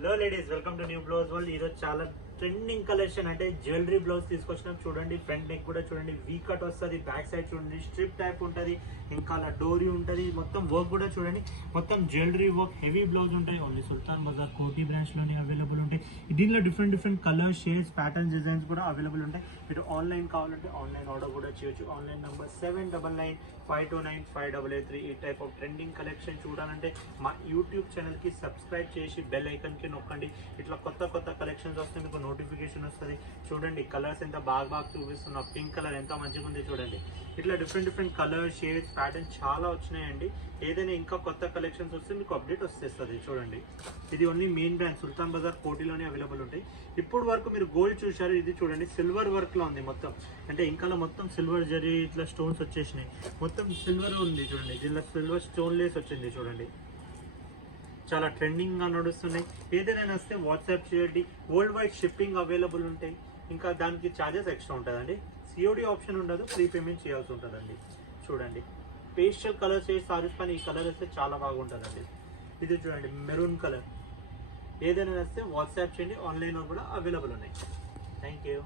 Hello ladies, welcome to new blouse world. ఈరోజు చాలా trending collection అంటే జ్యువెలరీ బ్లౌజ్ తీసుకొచ్చినాం. చూడండి, ఫ్రంట్ నెక్ కూడా చూడండి, వీ కట్ వస్తుంది, బ్యాక్ సైడ్ చూడండి స్ట్రిప్ టైప్ ఉంటుంది, ఇంకా అలా డోరీ ఉంటుంది. మొత్తం వర్క్ కూడా చూడండి, మొత్తం జ్యువెలరీ వర్క్, హెవీ బ్లౌజ్ ఉంటాయి. ఓన్లీ సుల్తాన్ బజార్ కోటి బ్రాంచ్లోనే అవైలబుల్ ఉంటాయి. దీనిలో different colours, shades, patterns, designs కూడా అవైలబుల్ ఉంటాయి. మీరు ఆన్లైన్ కావాలంటే ఆన్లైన్ ఆర్డర్ కూడా చేయొచ్చు. Online number 7995295883. ఈ టైప్ ఆఫ్ ట్రెండింగ్ కలెక్షన్ చూడాలంటే మా యూట్యూబ్ ఛానల్కి సబ్స్క్రైబ్ చేసి బెల్ ఐకన్కి నొక్కండి. ఇట్లా కొత్త కలెక్షన్స్ వస్తే మీకు నోటిఫికేషన్ వస్తుంది. చూడండి, కలర్స్ ఎంత బాగా చూపిస్తున్నా. పింక్ కలర్ ఎంత మంచిగా ఉంది చూడండి. ఇట్లా డిఫరెంట్ కలర్స్, షేడ్స్, ప్యాటర్న్స్ చాలా వచ్చినాయండి. ఏదైనా ఇంకా కొత్త కలెక్షన్స్ వస్తే మీకు అప్డేట్ వచ్చేస్తుంది. చూడండి, ఇది ఓన్లీ మెయిన్ బ్రాండ్ సుల్తాన్ బజార్ కోటిలోనే అవైలబుల్ ఉంటాయి. ఇప్పుడు వరకు మీరు గోల్డ్ చూశారు, ఇది చూడండి సిల్వర్ వర్క్లో ఉంది మొత్తం. అంటే ఇంకా మొత్తం సిల్వర్ జరీ ఇట్లా స్టోన్స్ వచ్చేసినాయి. మొత్తం సిల్వర్ ఉంది చూడండి, దీనిలో సిల్వర్ స్టోన్ లేస్ వచ్చింది చూడండి. చాలా ట్రెండింగ్గా నడుస్తున్నాయి. ఏదైనా వస్తే వాట్సాప్ చేయండి. వరల్డ్ వైడ్ షిప్పింగ్ అవైలబుల్ ఉంటాయి. ఇంకా దానికి ఛార్జెస్ ఎక్స్ట్రా ఉంటుందండి. సిఓడి ఆప్షన్ ఉండదు, ప్రీ పేమెంట్ చేయాల్సి ఉంటుందండి. చూడండి, పేస్టల్ కలర్ చేసి సారీస్ పైన ఈ కలర్ వస్తే చాలా బాగుంటుందండి. ఇది చూడండి, మెరూన్ కలర్. ఏదైనా వస్తే వాట్సాప్ చేయండి, ఆన్లైన్ కూడా అవైలబుల్ ఉన్నాయి. Thank you.